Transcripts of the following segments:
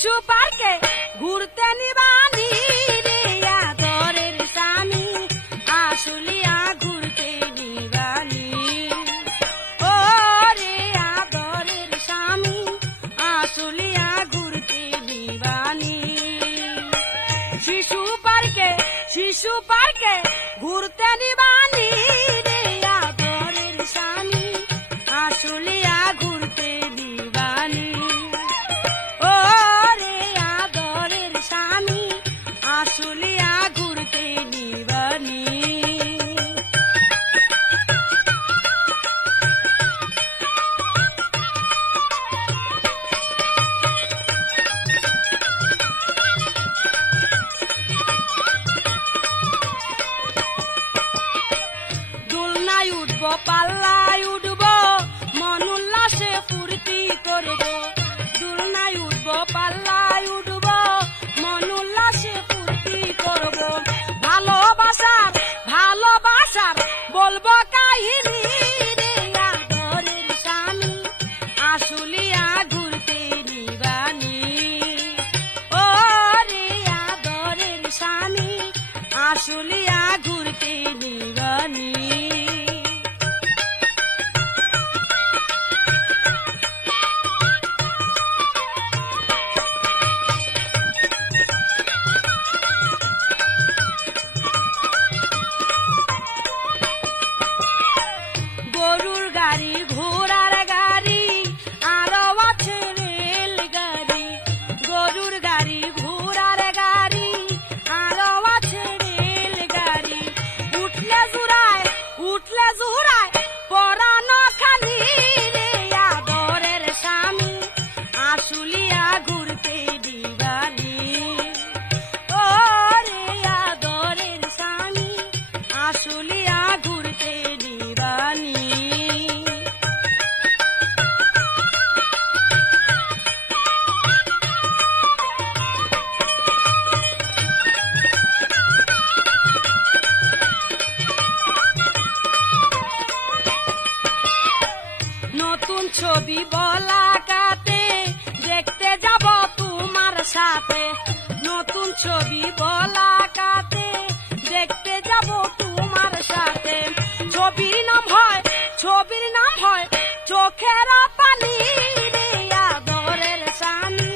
শিশু পার্কে ঘুরতে নিবানি রে আদরের স্বামী আসলিয়া ঘুরতে নিবানি ও রে আদরের স্বামী আসলিয়া ঘুরতে নিবানি শিশু পার্কে ঘুরতে নিবানি রে আদরের স্বামী আসলিয়া ঘুরতে নিবানি ও রে আদরের স্বামী আসলিয়া ঘুরতে নিবানি দোলনায় উঠব পাল্লায় উঠব মন উল্লাসে ফুর্তি করব দোলনায় উঠব পাল্লায় উঠব মন উল্লাসে ফুর্তি করব ভালোবাসার বলবো কাহিনী রে আদরের স্বামী আসলিয়া ঘুরতে নিবানি ও রে আদরের স্বামী আসলিয়া ঘুরতে নিবানি গরুর গাড়ি ঘোড়ার গাড়ি আরো আছে রেল গাড়ি গরুর গাড়ি ঘোড়ার গাড়ি আরো আছে রেল গাড়ি উঠলে জুড়ায় পরানো খালি রে আদরের স্বামী আসলিয়া ঘুরতে দিবানি ও রে আদরের স্বামী আসলিয়া ঘুরতে দিবানি নতুন ছবি বলাকাতে দেখতে যাব তোমার সাথে নতুন ছবি বলাকাতে দেখতে যাব তোমার সাথে ছবির নাম হয় চোখের পানি রে আদরের স্বামী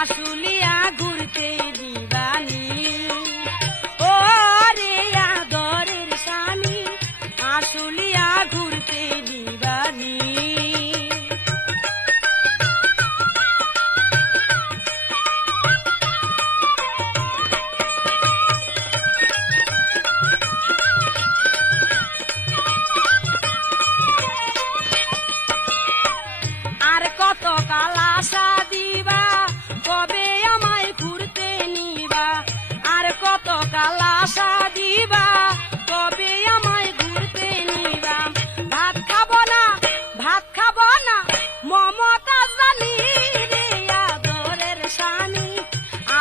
আসলিয়া ঘুরতে দিবানি ও রে আদরের স্বামী আসলিয়া ঘুরতে দিবানি আর কত কাল আশা দিবা কবে আমায় ঘুরতে নিবা আর কত কাল আশা দিবা কবে আমায় ঘুরতে নিবা ভাত খাবো না মমতা জানি রে আদরের স্বামী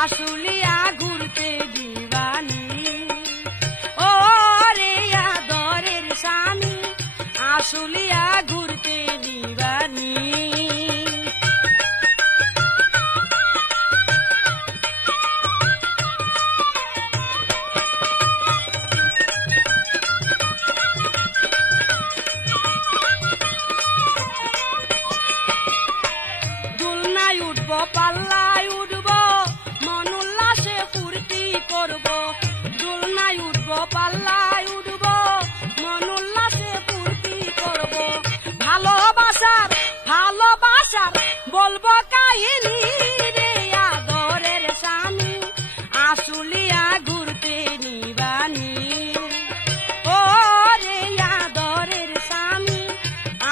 আসলিয়া ঘুরতে দিবানি ও রে আদরের স্বামী আসলিয়া ঘুরতে দিবানি দোলনায় উঠব পাল্লায় উঠব মন উল্লাসে ফুর্তি করব দোলনায় উঠব পাল্লায় উঠব মন উল্লাসে ফুর্তি করব ভালোবাসার বলবো কাহিনী রে আদরের স্বামী আসলিয়া ঘুরতে নিবানি ও রে আদরের স্বামী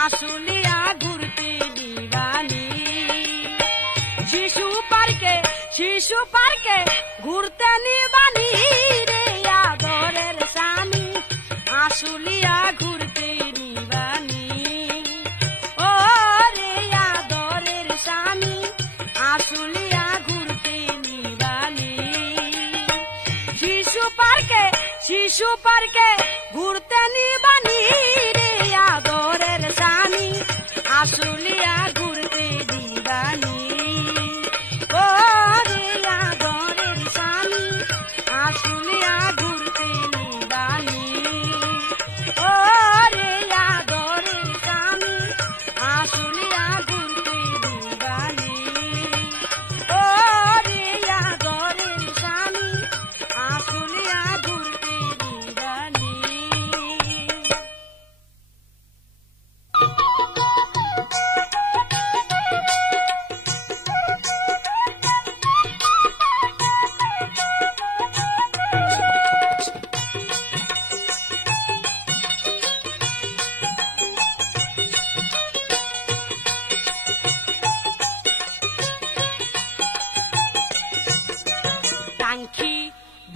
আসলিয়া ঘুরতে নিবানি শিশু পার্কে ঘুরতে নিবানি রে আদরের স্বামী আসলিয়া ঘুরতে নিবানি ও রে আদরের স্বামী আসলিয়া ঘুরতে নিবানি শিশু পার্কে ঘুরতে নিবানি রে আদরের স্বামী আসলিয়া ঘুরতে দিবানি ও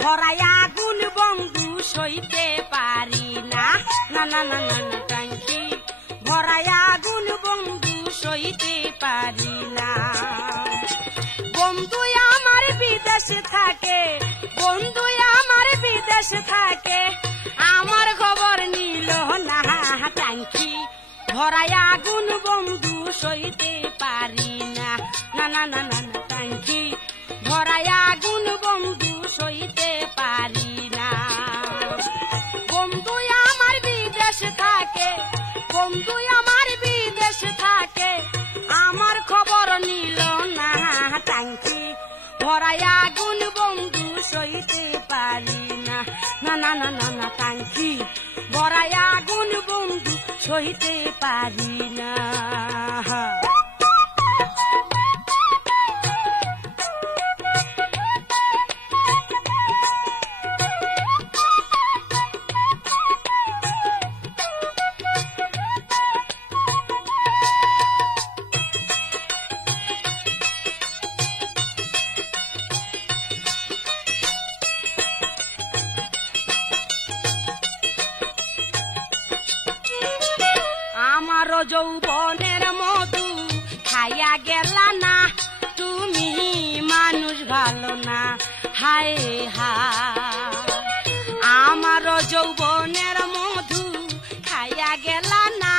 ভরাই আগুন বন্ধু সইতে পারি না না না না না না টাঙ্কি ভরাই আগুন বন্ধু সইতে পারি না বন্ধু আমার বিদেশে থাকে বন্ধু আমার বিদেশে থাকে আমার খবর নিল না টাঙ্কি ভরাই আগুন বন্ধু সইতে পারি না না না না না না টাঙ্কি ভরাই আগুন বন্ধু সইতে পারি না বন্ধু আমার বিদেশে থাকে বন্ধু আমার বিদেশে থাকে আমার খবর নিল না টাঙ্কি ভরাই আগুন বন্ধু সইতে পারি না না না না না না টাঙ্কি ভরাই আগুন বন্ধু সইতে পারি না আমার যৌবনের মধু খাইয়া গেলা না তুমি মানুষ ভালো না হায় হায় আমার যৌবনের মধু খাইয়া গেলা না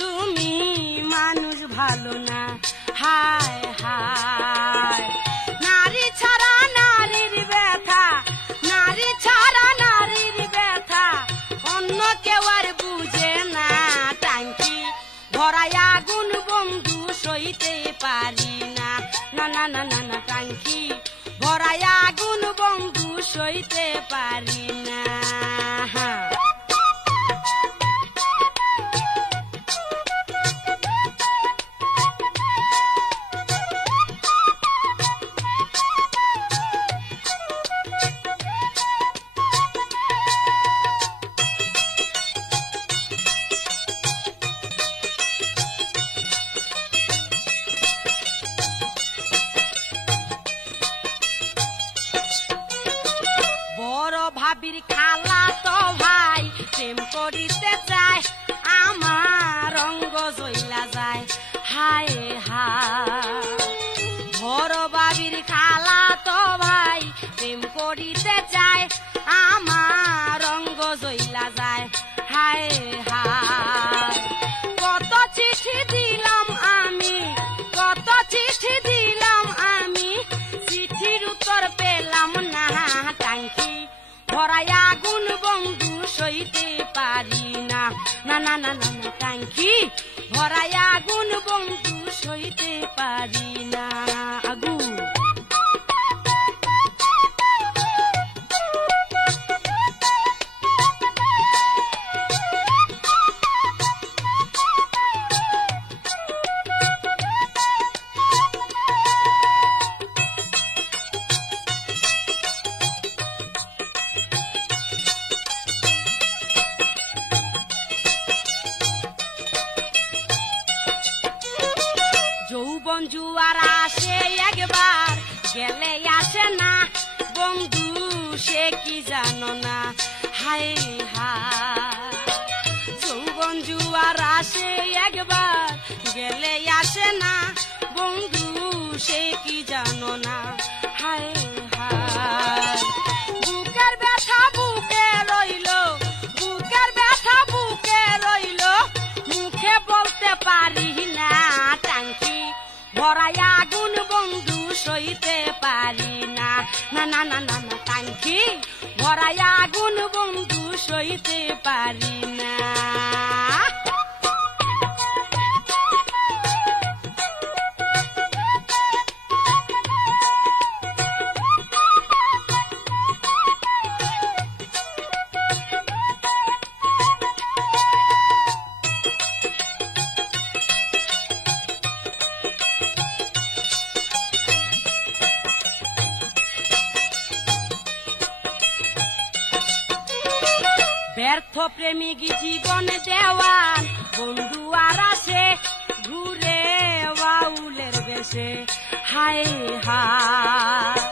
তুমি মানুষ ভালো না হায় হায় নারী ছাড়া নারীর ব্যথা নারী ছাড়া নারীর ব্যথা অন্য কেউ আর বুঝে না টাঙ্কি ভরাই আগুন বন্ধু সইতে পারি না না না না না না টাঙ্কি ভরাই আগুন বন্ধু সইতে পারি না ভাবির খালা তো ভাই প্রেম করিতে চায় আমার রঙ্গ জইলা যায় হায় হায় বড় ভাবির খালা তো ভাই প্রেম করিতে চায় আমার রঙ্গ জইলা যায় হায় হায় কত চিঠি দিলাম আমি কত চিঠি দিলাম আমি চিঠির উত্তর পেলাম না টাঙ্কি ভরাই আগুন বন্ধু সইতে পারি না না না না না না টাঙ্কি ভরাই আগুন বন্ধু সইতে পারি না আগুন যৌবন জুয়ার আসে একবার গেলে আসে না বন্ধু সে কি জানো না হায় হায় যৌবন জুয়ার আসে একবার গেলে আসে না বন্ধু সে কি জানো না হায় হায় বুকের ব্যথা বুকে রইল বুকের ব্যথা বুকে রইল মুখে বলতে পারি না টাঙ্কি ভরাই আগুন বন্ধু সইতে পারি না না না না না না টাঙ্কি ভরাই আগুন বন্ধু সইতে পারি না ব্যর্থ প্রেমিক জীবন দেওয়ান বন্ধু আর আসে ঘুরে বাউলের বেশে হায় হায়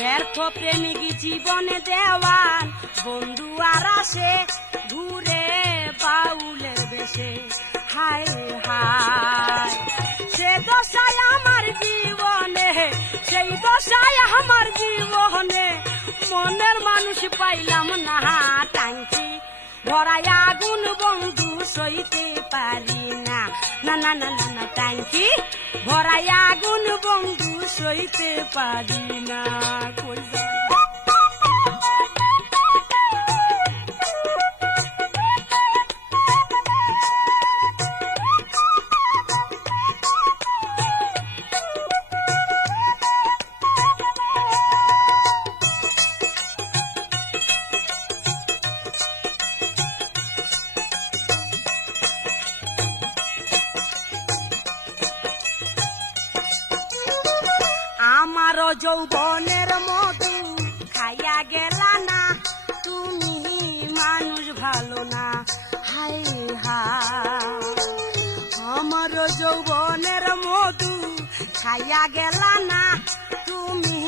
ব্যর্থ প্রেমিক জীবনে দেওয়ান বন্ধু আর আসে ঘুরে বাউলের বেশে। হায় হায় সে দশায় আমার জীবনে, সেই দশায় আমার জীবনে মনের মানুষ পাইলাম না। টাঙ্কি ভরাই আগুন বন্ধু সইতে পারি না। না না না না না টাঙ্কি ভরাই আগুন বন্ধু সইতে পারি না। আমার যৌবনের মধু খাইয়া গেলা না, তুমি মানুষ ভালো না। হায় হায় আমার যৌবনের মধু খাইয়া গেলা না, তুমি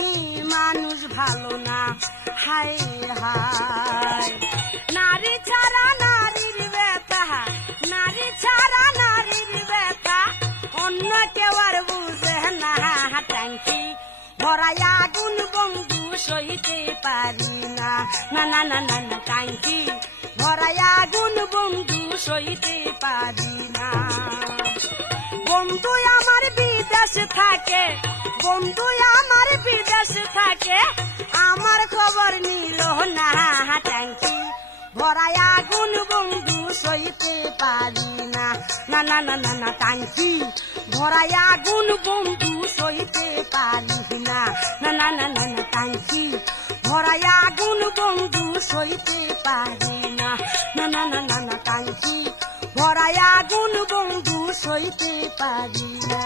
মানুষ ভালো না। হায় হায় নারী ছাড়া নারীর ব্যথা, নারী ছাড়া নারীর ব্যথা অন্য কেউ আর বুঝে না। টাঙ্কি ভরাই আগুন বন্ধু সইতে পারি না। না না না না না টাঙ্কি ভরাই আগুন বন্ধু সইতে পারি না। বন্ধু আমার বিদেশ থাকে, বন্ধু আমার বিদেশ থাকে, আমার খবর নিল না। টাঙ্কি ভরাই আগুন বন্ধু সইতে পারি না। না না না না না টাঙ্কি ভরাই আগুন বন্ধু সইতে পারি না। না না না না না টাঙ্কি ভরাই আগুন বন্ধু সইতে পারি না। না না না না না টাঙ্কি ভরাই আগুন বন্ধু সইতে পারি না।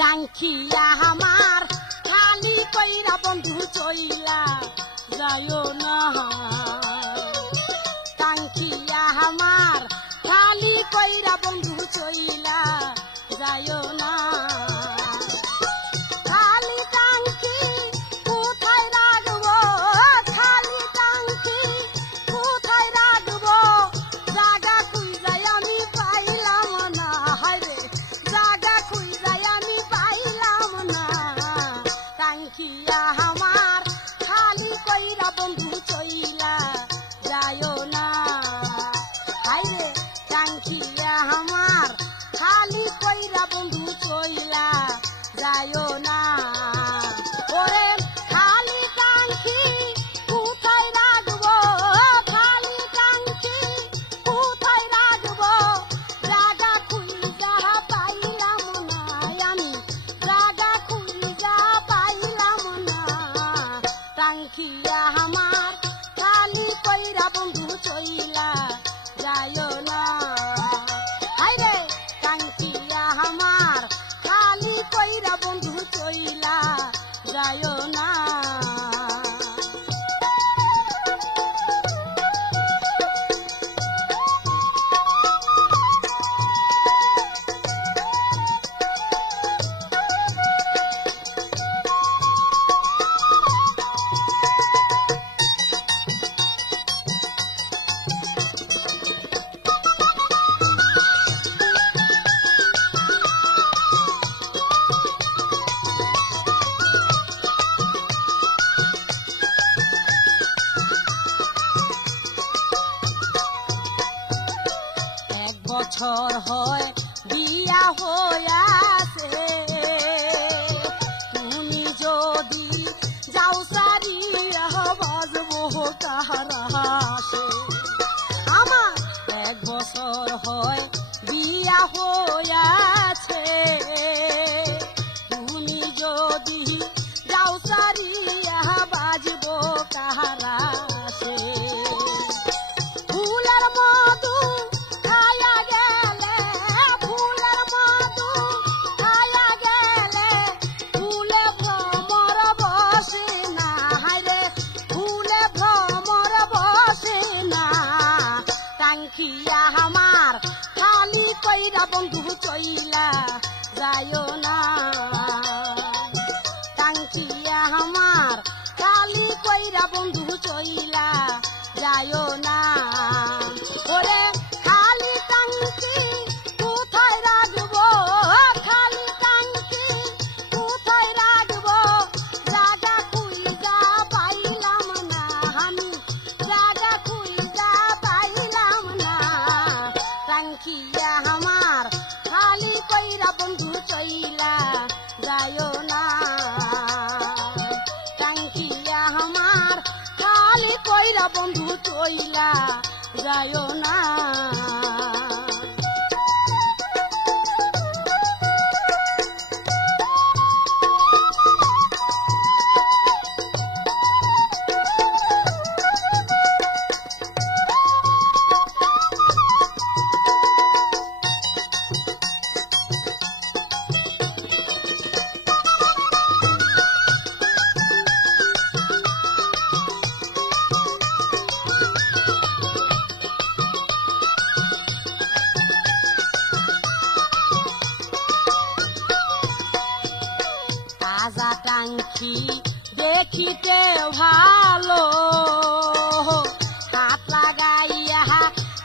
টাঙ্কিয়া আমার খালি কইরা বন্ধু চইলা যায়ও না। টাঙ্কিয়া আমার খালি কইরা বন্ধু চইলা যায়ও না। খালি টাঙ্কি কোথায় রাখবো, খালি টাঙ্কি কোথায় রাখবো, জায়গা খুঁজাই আমি পাইলাম না। হায়রে জায়গা খুঁজাই আমি পাইলাম না। টাঙ্কিয়া আমার খালি কইরা বন্ধু চইলা যায়ও না। হায়রে টাঙ্কিয়া আমার খালি কইরা বন্ধু চইলা যায়ও না। ওরে খালি টাঙ্কি কোথায় রাখবো, খালি টাঙ্কি কোথায় রাখবো, জায়গা খুঁজা পাইলাম না। আমি জায়গা খুঁজা পাইলাম না। টাঙ্কিয়া আমার খালি কইরা বন্ধু চইলা যায়ও না। হায়রে টাঙ্কিয়া আমার খালি কইরা বন্ধু চইলা যায়ও না। বছর হয় বিয়া হইয়াছে, তুমি যদি যাও সারিয়া বাজবো কাহারাসে। আমার 1 বছর হয় বিয়া হইয়াছে, তুমি যদি যাও সারিয়া বাজবো কাহারাসে। ফুলের মধু চইলা যায়ও না ওরে খালি টাঙ্কি কোথায় রাখবো খালি টাঙ্কি কোথায় রাখবো জায়গা খুঁজা পাইলাম না আমি জায়গা খুঁজা পাইলাম না টাঙ্কিয়া আমার খালি কইরা বন্ধু চইলা যায়ও না টাঙ্কিয়া আমার খালি কইরা বন্ধু চইলা যায়ও না তাজা টাঙ্কি দেখিতে ভালো হাত লাগাইয়া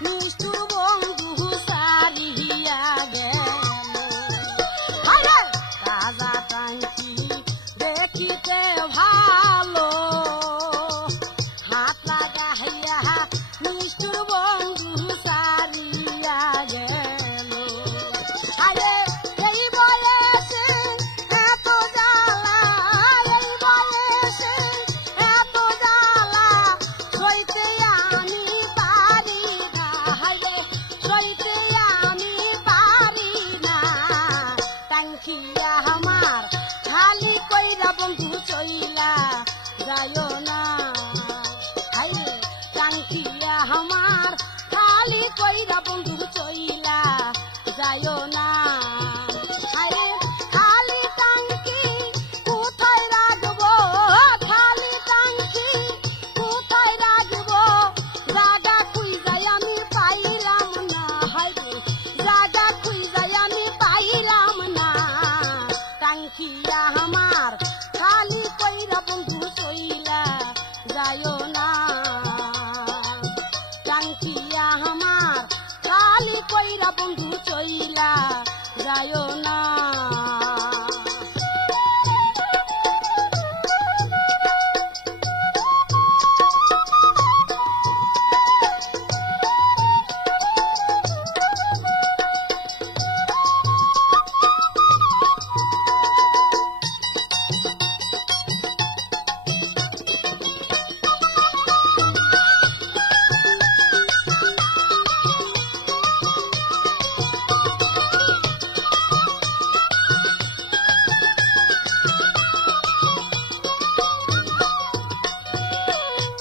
নিষ্ঠুর বন্ধু সারিয়া গেল তাজা টাঙ্কি দেখিতে ভালো হাত লাগাইয়া নিষ্ঠুর বন্ধু সারিয়া গেল আরে এই বয়সে এত জ্বালা এই বয়সে এত জ্বালা সইতে আমি পারি না রে সইতে আমি পারি না টাঙ্কিয়া আমার খালি কইরা বন্ধু চইলা যায়ও না টাঙ্কিয়া আমার খালি কইরা বন্ধু চইলা যায়ও না খালি টাঙ্কি কোথায় রাখবো খালি টাঙ্কি কোথায় রাখবো জায়গা খুঁজাই আমি পাইলাম না জায়গা খুঁজাই আমি পাইলাম না টাঙ্কিয়া আমার খালি কইরা বন্ধু চইলা যায়ও না টাঙ্কিয়া আমার খালি কইরা বন্ধু চইলা যায়ও না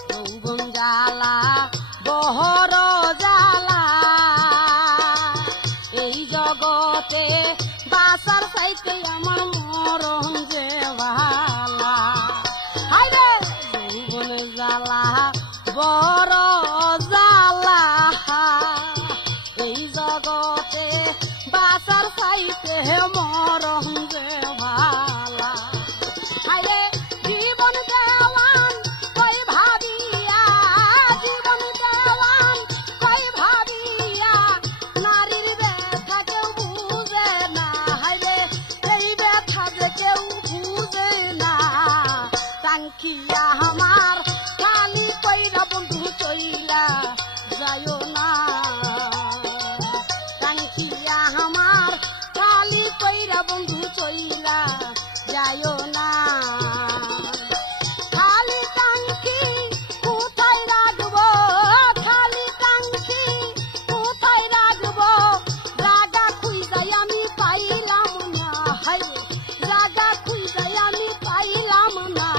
যৌবন জ্বালা বহর জ্বালা এই জগতে বাসার চাইতে আমার মরণ যে ভালা হায়রে যৌবন জ্বালা বড় জ্বালা এই জগতে বাসার চাইতে মরণ যে ভালা হায়রে জীবন দেওয়ান কই ভাবিয়া জীবন দেওয়ান কই ভাবিয়া নারীর ব্যথা কেউ বুঝে না হায়রে এই ব্যথা যে কেউ বুঝে না টাঙ্কিয়া আমার খালি কইরা বন্ধু চইলা যায়ও না টাঙ্কিয়া আমার খালি কইরা বন্ধু চইলা যায়ও না খালি টাঙ্কি কোথায় রাখবো খালি টাঙ্কি কোথায় রাখবো জায়গা খুঁজাই আমি পাইলাম না জায়গা খুঁজাই আমি পাইলাম না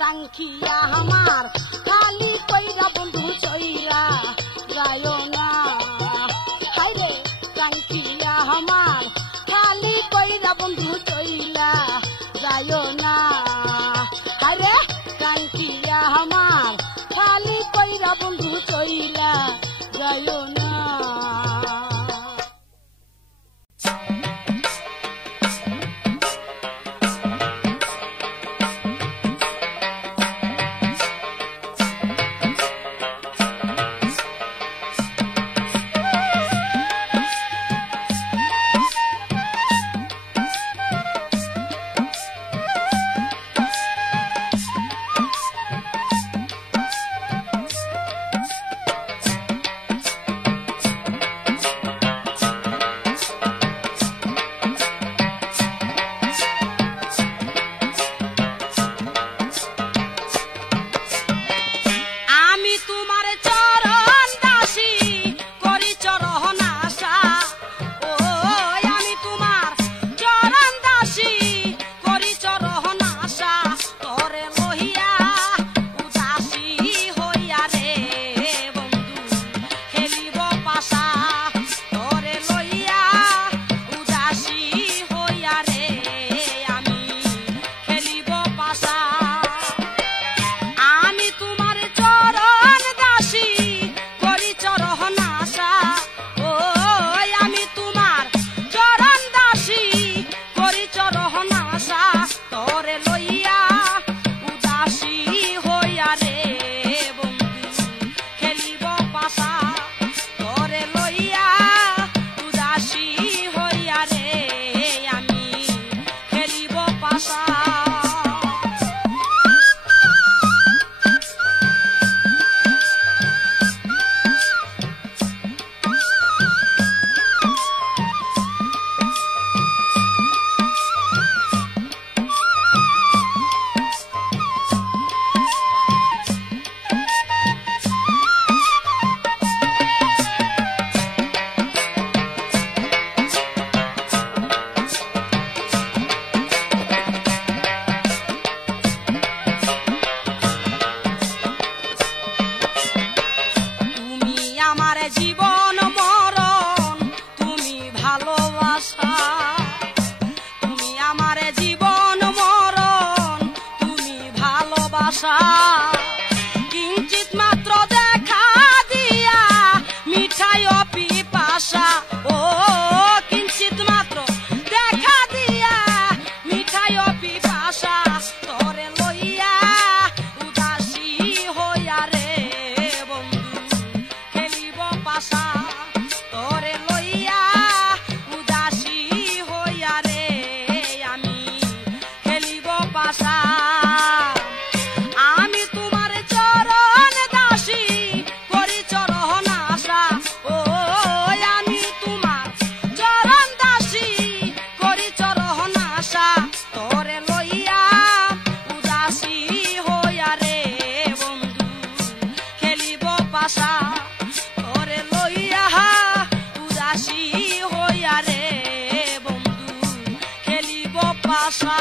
টাঙ্কিয়া বাসা কিঞ্চিত মাত্র দেখা দিয়া মিঠাই পিপাসা ও কিঞ্চিত মাত্র দেখা দিয়া মিঠাই পিপাসা তোরে লইয়া উদাসী হইয়া রে বন্ধু খেলিব পাশা তোরে লইয়া উদাসী হইয়া রে আমি খেলিব পাশা আমি তোমার চরণ দাসী করি চরণ আশা ও আমি তোমার চরণ দাসী করি চরণ আশা তোরে লইয়া উদাসী হইয়া রে বন্ধু খেলিব পাশা তোরে লইয়া উদাসী হইয়া রে বন্ধু খেলিব পাশা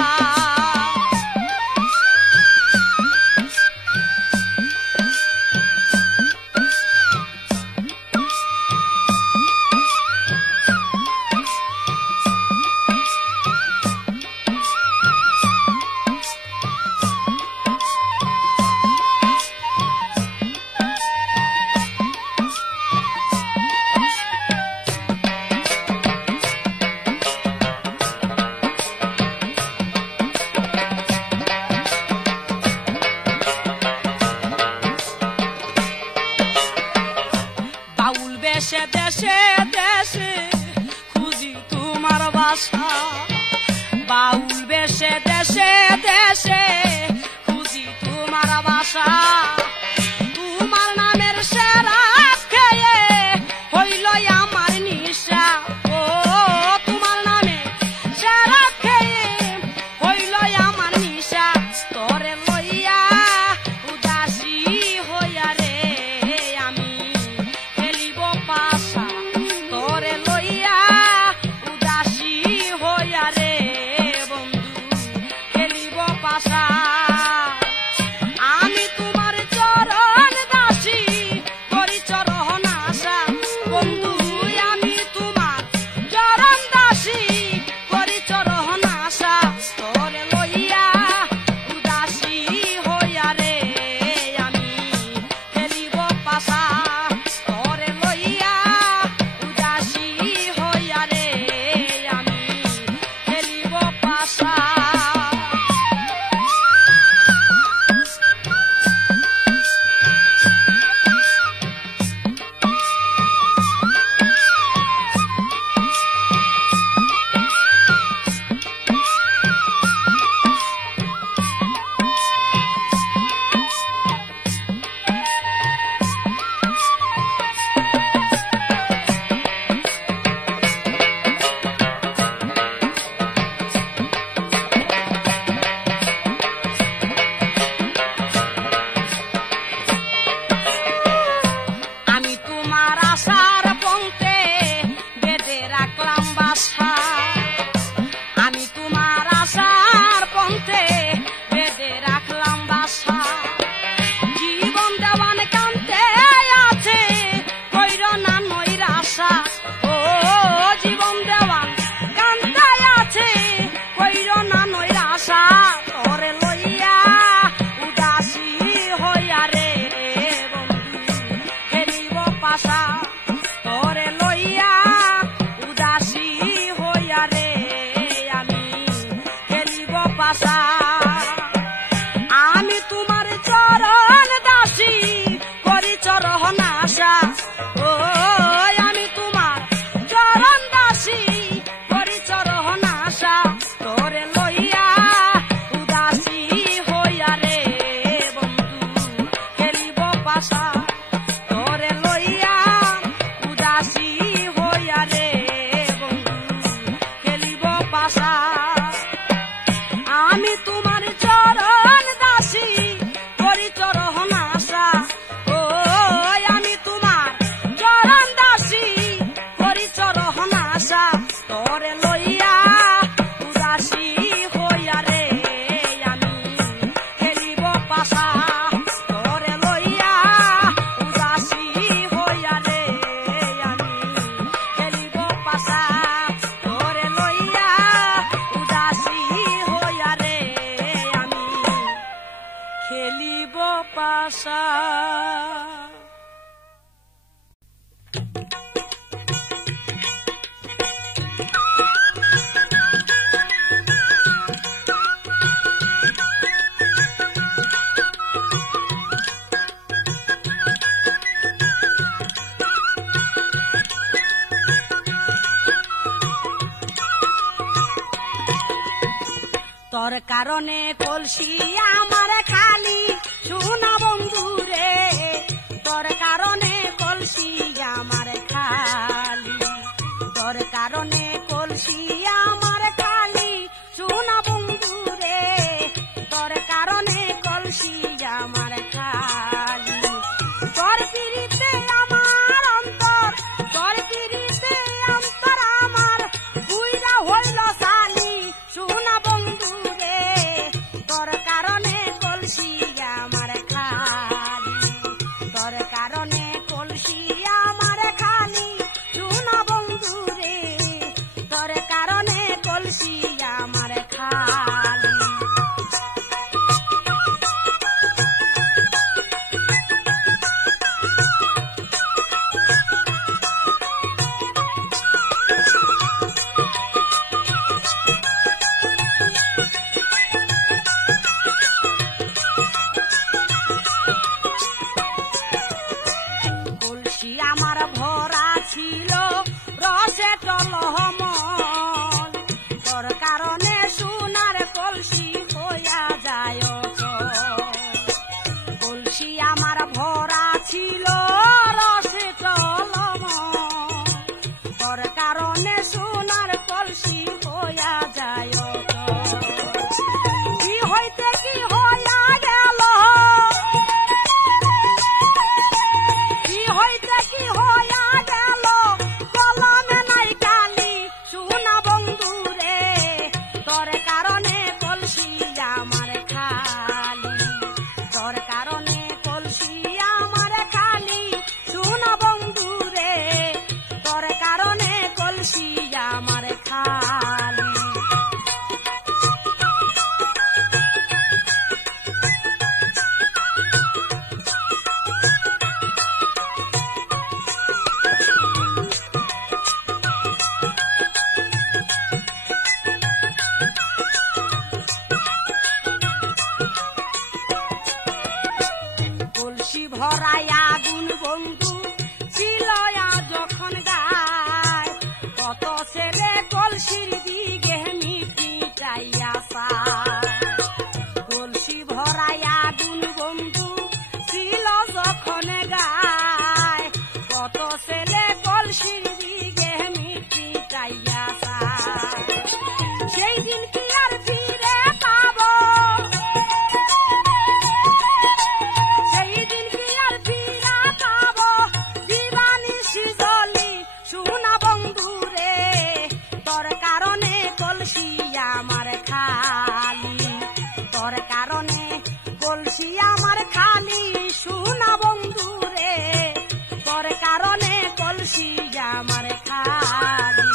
বাউল বেশে দেশে দেশে খুঁজি তোমার বাসা বাউল বেশে দেশে দেশে খুঁজি তোমার বাসা তোমার নামের সেরা খেয়ে হইল আমার নিশা ও তোমার নামে সেরা খেয়ে হইল আমার নিশা তোরে লইয়া উদাসী হইয়া রে আমি খেলিব পাশা তোরে লইয়া উদাসী হইয়া রে বন্ধু খেলিব আশা। তোর কারণে কলসি আমার খালি সোনা বন্ধু রে, তোর কারণে কলসি আমার খালি, তোর কারণে কলসি আমার খালি সোনা বন্ধু রে, তোর কারণে কলসি আমার খালি। তোর পিরিতে আমার অন্তর, তোর পিরিতে অন্তর আমার বুইরা হইল সালি সোনা বন্ধু রে, তোর কারণে কলসি আমার খালি, তোর কারণে কলসি আমার খালি সোনা বন্ধু রে, তোর কারণে কলসি আমার খালি। কলসি আমার ভরা ছিল রসে টলহমল, তোর কারণে সোনার কলসি হইয়া যায় অচল। কলসি আমার ভরা ছিল রসে টলহমল, তোর কারণে সোনার কলসি হইয়া যায় অচল। কি হইতে কি হইয়া গেল, কি হইতে কি হইয়া গেল, কলমে নাই কালি সোনা বন্ধু রে, তোর কারণে কলসি আমার খালি, তোর কারণে কলসি আমার খালি সোনা বন্ধু রে, তোর কারণে কলসি আমার খালি। কলসি ভরাই আগুন বন্ধু ছিল যখন গায়, কত ছেলে কলসির দিকে মিটি চাইয়া পায়। কলসি ভরাই আগুন বন্ধু ছিল যখন গায়, কত ছেলে কলসির দিকে মিটি চাইয়া পায়। সেই দিন কি আর ফিরে পাবো, সেই দিন কি আর ফিরে পাবো, দিবানিশি জলি সোনা বন্ধু রে, তোর কারণে কলসি আমার খালি, তোর কারণে কলসি আমার খালি সোনা বন্ধু রে, তোর কারণে কলসি আমার খালি।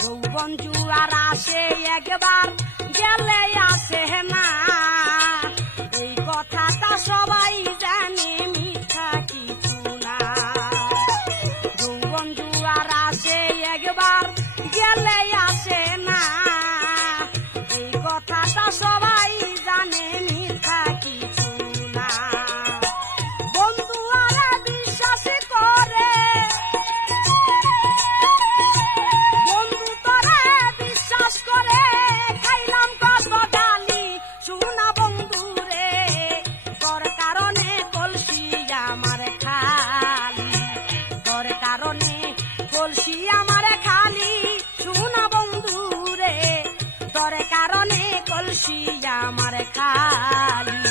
যৌবন জুয়ার আসে একবার গেলে আসে না, এই কথাটা সবাই জানে মিথ্যা কিছু না। যৌবন জুয়ার আসে একবার গেলে আসে না, এই কথাটা সবাই জানে মিথ্যা কিছু না। বন্ধু আরে বিশ্বাস করে, বন্ধু তোরে বিশ্বাস করে খাইলাম কত গালি সোনা বন্ধু রে, তোর কারণে কলসি আমার খালি, তোর কারণে কলসি আমার খালি সোনা বন্ধু রে, তোর কারণে কলসি আমার খালি।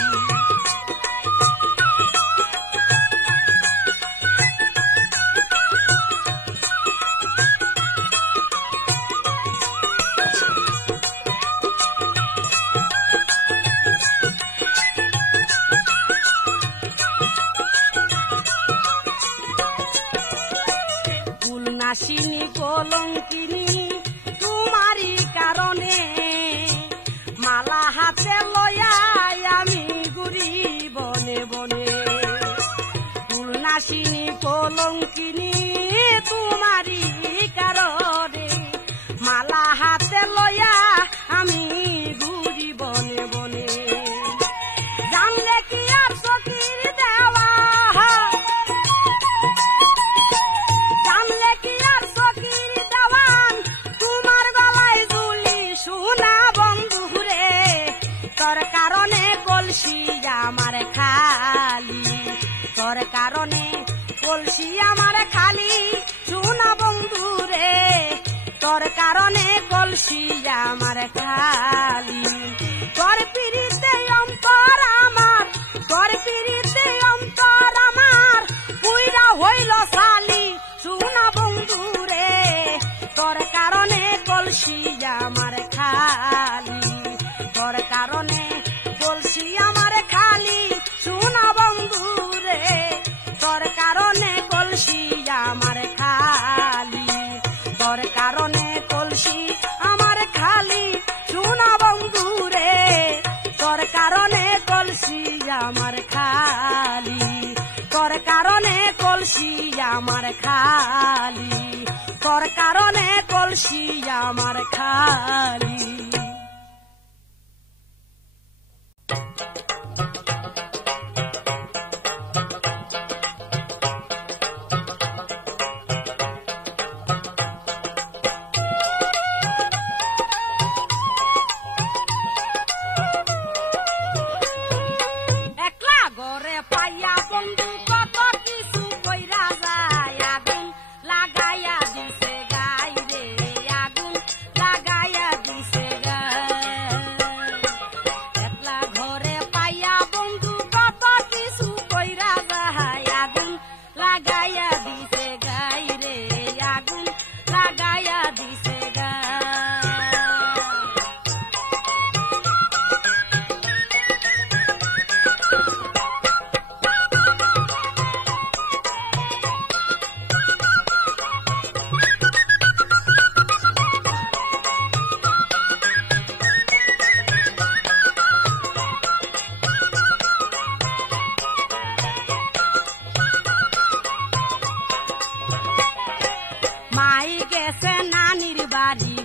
নাসিনী কলঙ্কিনী তোমারই কারণে মালা হাতে লয়া আমি ঘুরি বনে বনে নাসিনী কলঙ্কিনী তোমারই কারণে মালা হাতে লয়া আমি ঘুরি বনে বনে জানলে কি আর সখীর দেওয়া জানলে কি আর সখীর দেওয়ান তোমার গলায় দুলি সোনা বন্ধুরে তোর কারণে কলসি আমার খালি তোর কারণে কলসি আমার খালি সোনা বন্ধুরে তোর কারণে কলসি আমার খালি তোর পিড়িতে অন্তর আমার তোর পিড়িতে অন্তর আমার পুইরা হইল সালি সোনা বন্ধুরে তোর কারণে কলসি আমার খালি তোর কারণে কলসি আমার খালি সোনা বন্ধুরে তোর কারণে কলসি আমার খালি তোর কারণে কলসি আমার খালি সোনা বন্ধুরে তোর কারণে কলসি আমার খালি তোর কারণে কলসি আমার খালি তোর কারণে কলসি আমার খালি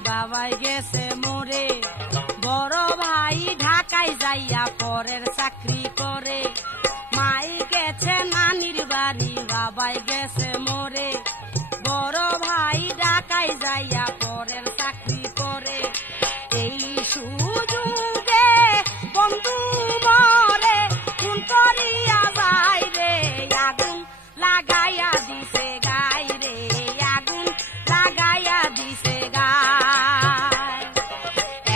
বাবাই গেছে মোরে বড় ভাই ঢাকায় যাইয়া পরের চাকরি করে মাই গেছে নানির বাড়ি বাবাই গেছে মোরে বড় ভাই ঢাকায় যাইয়া পরের চাকরি করে এই সুযোগে বন্ধু মরে কোন করিয়া যাই রে আগুন লাগাইয়া দিছে গাই রে আগুন লাগাইয়া দিছে গাই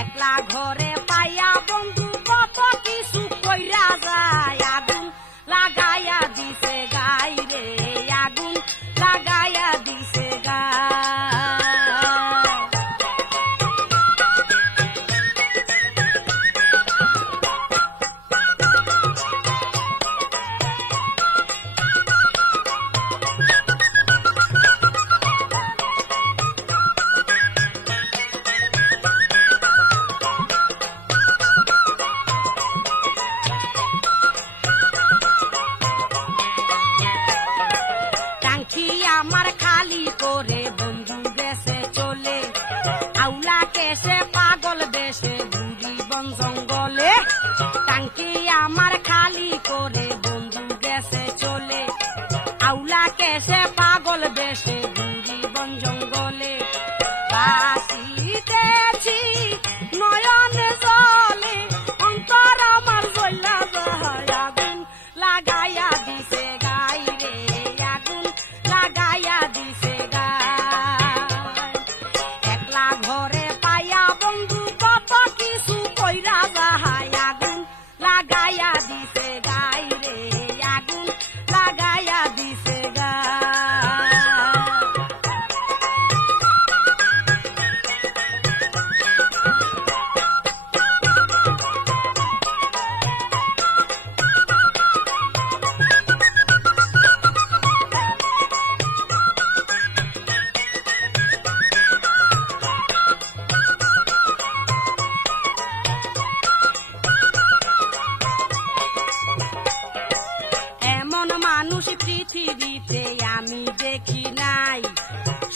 একলা ঘরে পাইয়া বন্ধু কত কিছু কইরা যায় আগুন লাগাইয়া দিছে গাই রে আগুন লাগাইয়া দিছে গাই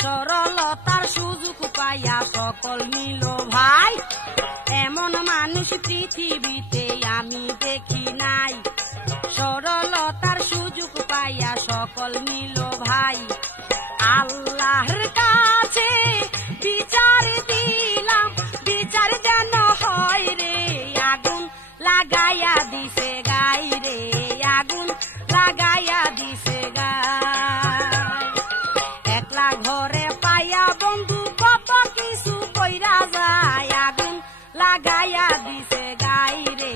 সরলতার সুযোগ পাইয়া সকল নিল ভাই, এমন মানুষ পৃথিবীতে আমি দেখি নাই। সরলতার সুযোগ পাইয়া সকল নিল ভাই, আল্লাহর কাছে বিচার দিলাম, বিচার যেন হয় রে। আগুন লাগাইয়া দিছে গাই রে, আগুন লাগাইয়া দিছে গাই। একলা ঘরে পাইয়া বন্ধু কত কিছু কইরা যায়, আগুন লাগাইয়া দিছে গাই রে,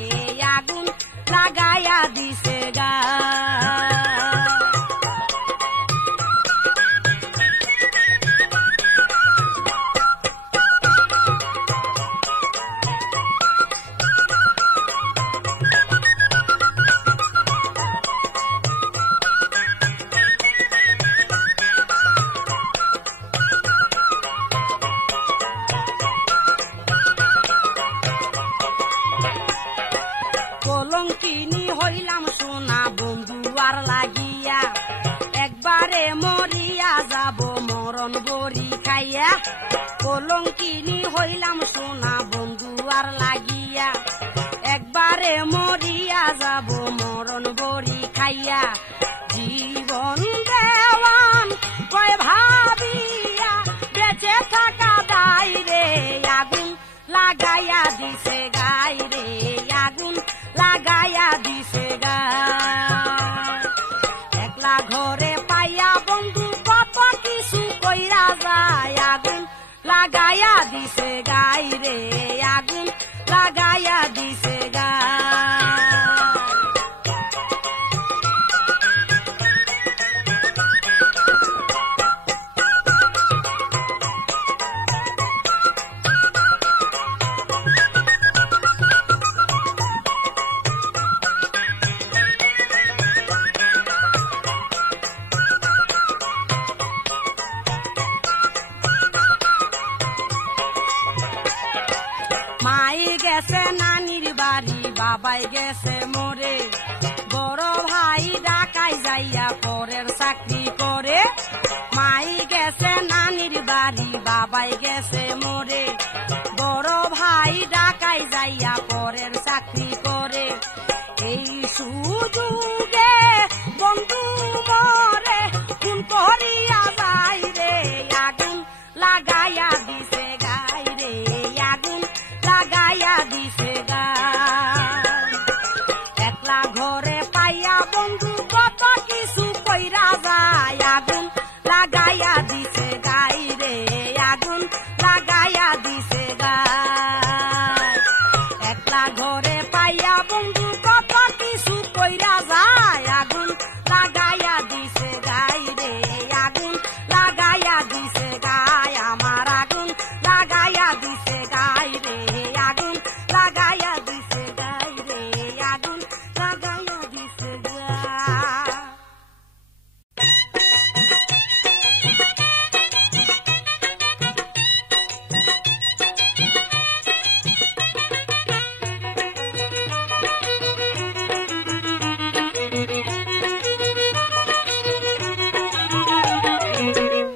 আগুন লাগাইয়া দিছে গাই। কলঙ্কিনী হইলাম সোনা বন্ধু আর লাগিয়া, একবারে মরিয়া যাব মরণ বড়ি খাইয়া। কলঙ্কিনী হইলাম সোনা বন্ধু আর লাগিয়া, একবারে মরিয়া যাব মরণ বড়ি খাইয়া। জীবন দেওয়ান কয় ভাবিয়া বেঁচে থাকা দায় রে, আগুন লাগাইয়া দিছে গাই রে, আগুন লাগাইয়া দিছে গাই। একলা ঘরে পাইয়া বন্ধু কত কিছু কইরা যায়, আগুন লাগাইয়া দিছে গাই রে, আগুন লাগাইয়া দিছে গাই। মাই গেছে নানির বাড়ি, বাবাই গেছে মোরে, বড় ভাই ঢাকায় যাইয়া পরের চাকরি করে। মাই গেছে নানির বাড়ি, বাবাই গেছে মোরে, বড় ভাই ঢাকায় যাইয়া পরের চাকরি করে। এই সুযোগে বন্ধু মরে খুন করিয়া যাই রে, আগুন লাগাইয়া দিছে গাই রে, আগুন লাগাইয়া দিছে গাই। একলা ঘরে পাইয়া বন্ধু কত কিছু কইরা যায়, আগুন লাগাইয়া দিছে গাই রে, আগুন লাগাইয়া দিছে গাই। একলা ঘরে পাইয়া বন্ধু কত কিছু কইরা যায়, আগুন লাগাইয়া দিছে গাই রে, আগুন লাগাইয়া দিছে গাই। আমার আগুন লাগাইয়া দিছে গাই রে, আগুন লাগাইয়া দিছে গাই রে, আগুন লাগাইয়া দিছে গাই।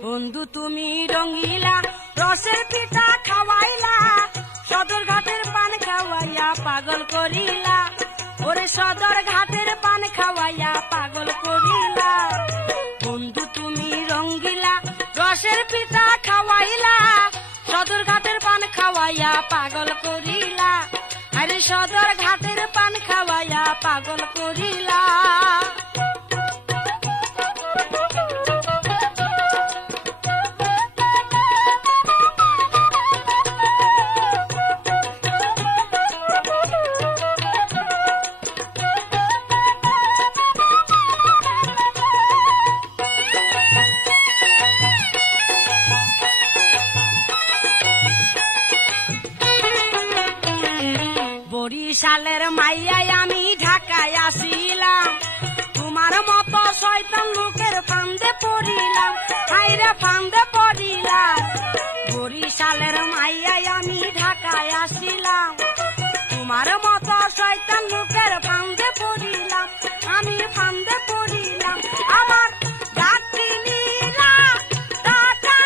বন্ধু তুমি রঙিলা রসের পিঠা খাওয়াইলা, সদর ঘাটের পান খাওয়াইয়া পাগল করিলা, ওরে সদর ঘাটের পান খাওয়াইয়া পাগল করিলা। বন্ধু তুমি রঙ্গিলা রসের পিঠা খাওয়াইলা, সদর ঘাটের পান খাওয়াইয়া পাগল করিলা, আরে সদর ঘাটের পান খাওয়াইয়া পাগল করিলা। বরিশালের মাইয়ায় আমি ঢাকায় আসিলাম, তোমার মতো শয়তান লোকের ফান্দে পড়িলাম, হাইরে ফান্দে পড়িলাম। বরিশালের মাইয়ায় আমি ঢাকায় আসিলাম, তোমার মতো শয়তান লোকের ফান্দে পড়িলাম, আমি ফান্দে পড়িলাম। আমার গাছি নীলা টাকা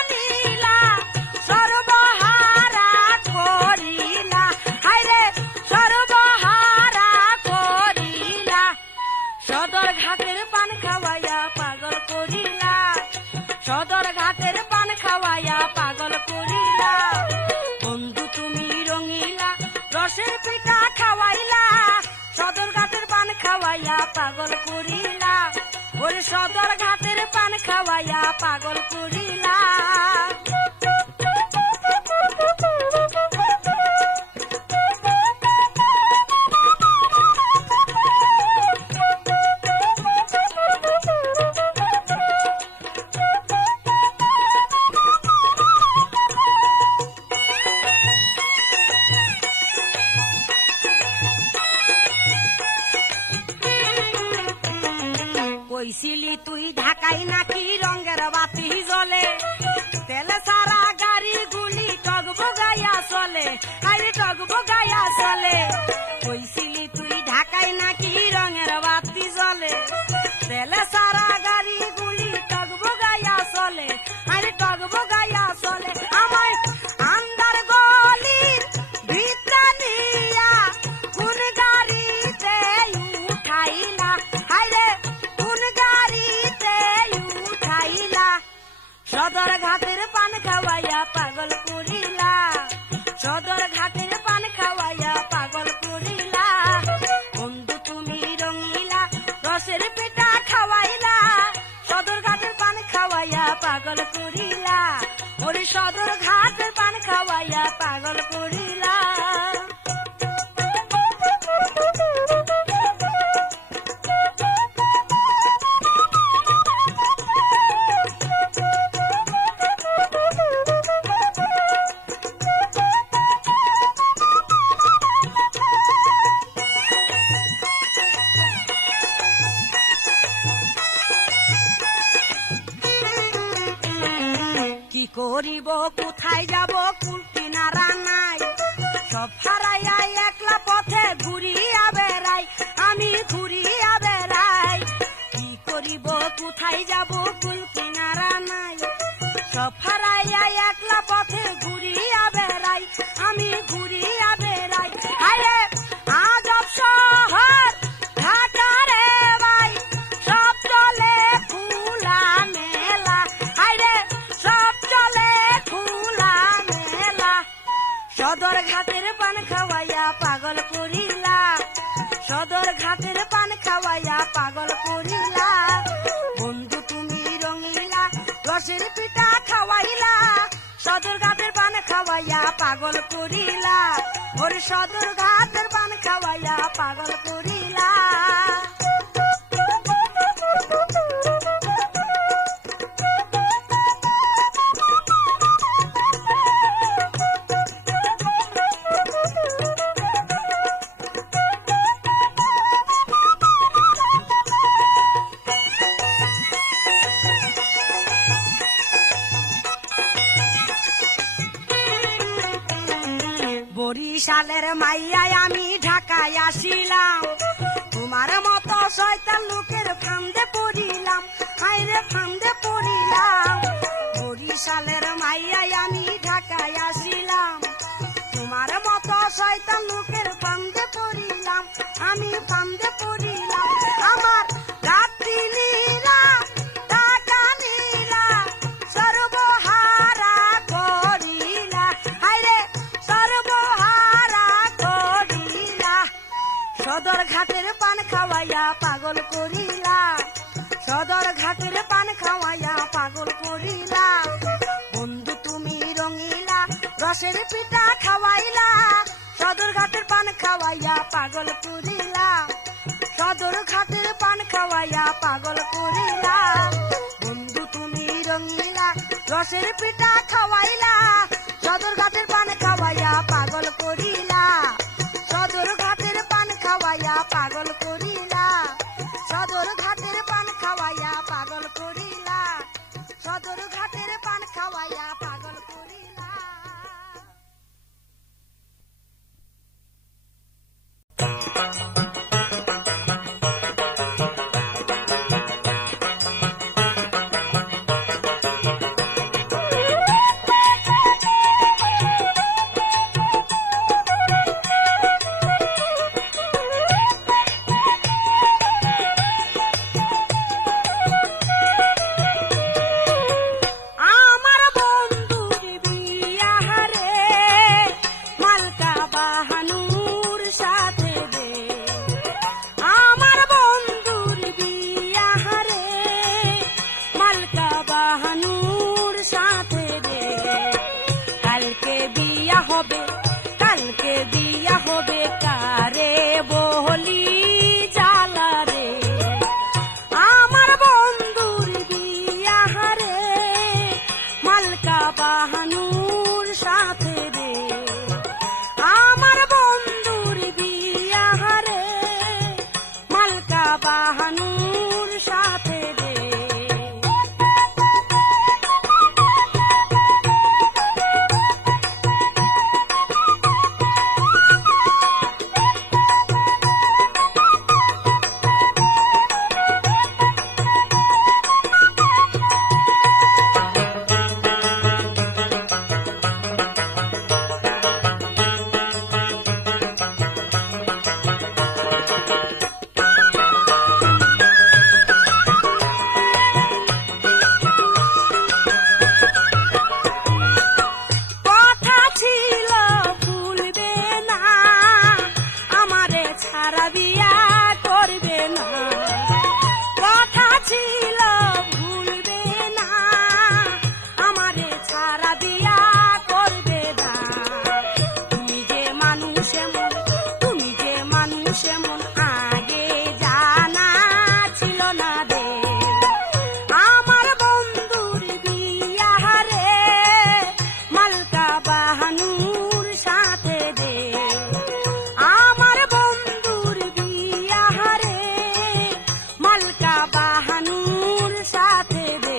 সদর ঘাটের পান খাওয়াইয়া পাগল করিলা কইছিলি তুই ঢাকাই নাকি রঙের বাতি জ্বলে তেলে সারা গাড়ি গুলি টগবগাইয়া চলে আরে টগবগাইয়া চলে কইছিলি তুই ঢাকাই নাকি রঙের বাতি জ্বলে তেলে সারা গাড়ি গুলি টগবগাইয়া চলে আরে টগবগাইয়া চলে আমায় আন্দার গলির ভিতরে নিয়া কোন গাড়িতে উঠাইলা হায়রে সদর ঘাটের পান খাওয়াইয়া পাগল করিলা সদর ঘাটের পান খাওয়াইয়া পাগল করিলা বন্ধু তুমি রঙিলা রসের পেটা খাওয়াইলা সদর ঘাটের পান খাওয়াইয়া পাগল করিলা ওরে সদর ঘাটের পান খাওয়াইয়া পাগল করিলা কি করিব কোথায় যাব কুল কিনারা নাই সব হারাইয়া একলা পথে ঘুরিয়া বেড়াই আমি ঘুরিয়া বেড়াই কি করিব কোথায় যাব কুল কিনারা নাই সব হারাইয়া একলা পথে ঘুরিয়া বেড়াই আমি ঘুরিয়া বেড়াই আরে আজব শহর ঢাকা রে ভাই সব চলে খোলা মেলা আরে সব চলে খোলা মেলা সদর ঘাটের পান খাওয়াইয়া পাগল করিলা সদর ঘাটের পান খাওয়াইয়া পাগল করিলা বন্ধু তুমি রঙিলা রসের পিঠা খাওয়াইলা সদর ঘাটের পান খাওয়াইয়া পাগল করিলা ওরে সদর ঘাটের পান খাওয়াইয়া পাগল করিলা বরিশালের মাইয়ায় আমি ঢাকায় আসিলাম তোমার মতো শয়তান লোকের ফান্দে পড়িলাম হায়রে ফান্দে পড়িলাম বরিশালের মাইয়ায় আমি ঢাকায় আসিলাম তোমার মতো শয়তান লোকের ফান্দে পড়িলাম আমি ফান্দে পড়িলাম আমার গাতিনীরা টাকা নিলা সর্বহারা করিলা হায়রে সর্বহারা করিলা সদর ঘাটের পান খাওয়াইয়া পাগল করিলা সদর ঘাটের পান খাওয়াইয়া পাগল করিলা বন্ধু তুমি রঙিলা রসের পিঠা খাওয়াইলা সদর ঘাটের পান খাওয়াইয়া পাগল করিলা সদর ঘাটের পান খাওয়াইয়া পাগল করিলা বন্ধু তুমি রঙিলা রসের পিঠা খাওয়াইলা সদর ঘাটের পান খাওয়াইয়া পাগল করিলা সদর ঘাটের পান খাওয়াইয়া পাগল করিলা সদর ঘাটের পান খাওয়াইয়া পাগল করিলা সদর ঘাটের পান খাওয়াইয়া পাগল করিলা মালকা বাহানুর সাথে রে আমার বন্ধুর বিয়া রে মালকা বাহানুর সাথে রে সেমন আগে জানা ছিল না রে আমার বন্ধুর বিয়া রে মালকা বাহানুর সাথে রে আমার বন্ধুর বিয়া রে মালকা বাহানুর সাথে রে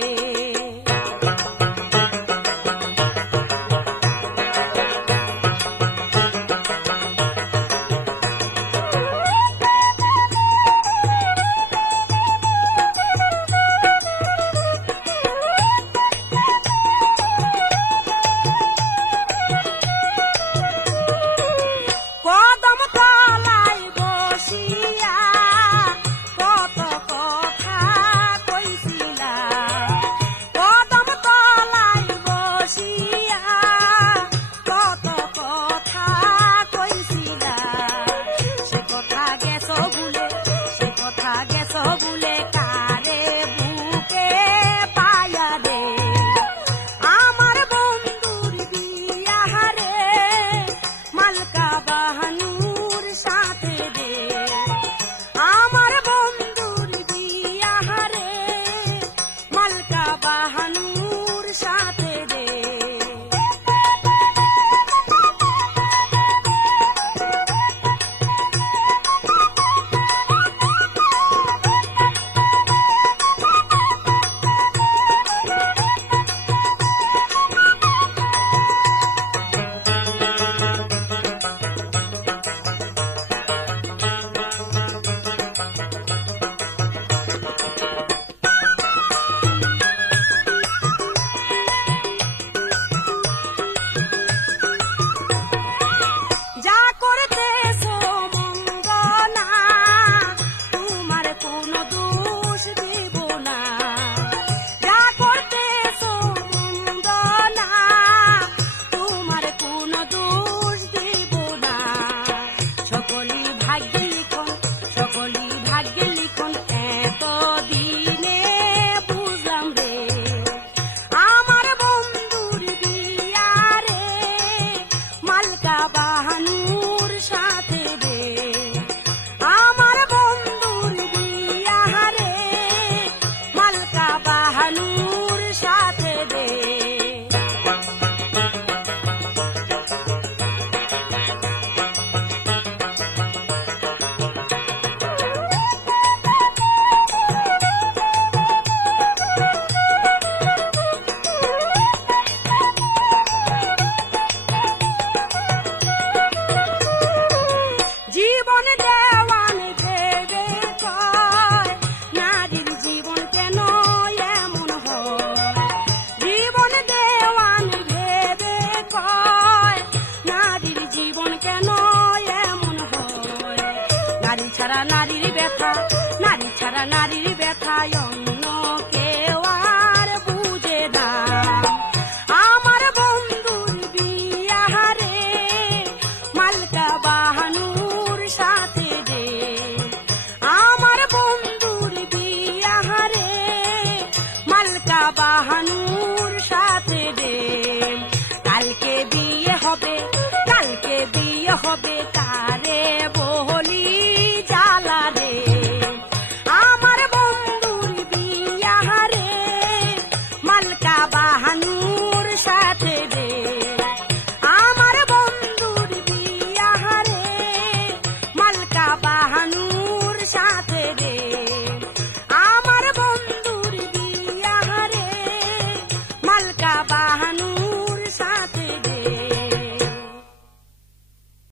বলে কারে বুকে পায়া রে আমার বন্ধুর বিয়া রে মালকা বাহানুর সাথে রে আমার বন্ধুর বিয়া রে মালকা বাহানুর সাথে রে বাহানুর সাথে রে আমার বন্ধুর বিয়া রে মালকা বাহানুর সাথে রে জীবন দেওয়ান ভেবে কয় নারীর জীবন কেন এমন হয় জীবন দেওয়ান ভেবে কয় নারীর জীবন কেন এমন হয় নারী ছাড়া নারীর ব্যথা নারী ছাড়া নারীর ব্যথা অন্য কেউ আর বুঝে না আমার বন্ধুর বিয়া রে মালকা বাহানুর সাথে রে আমার বন্ধুর বিয়া রে মালকা বাহানুর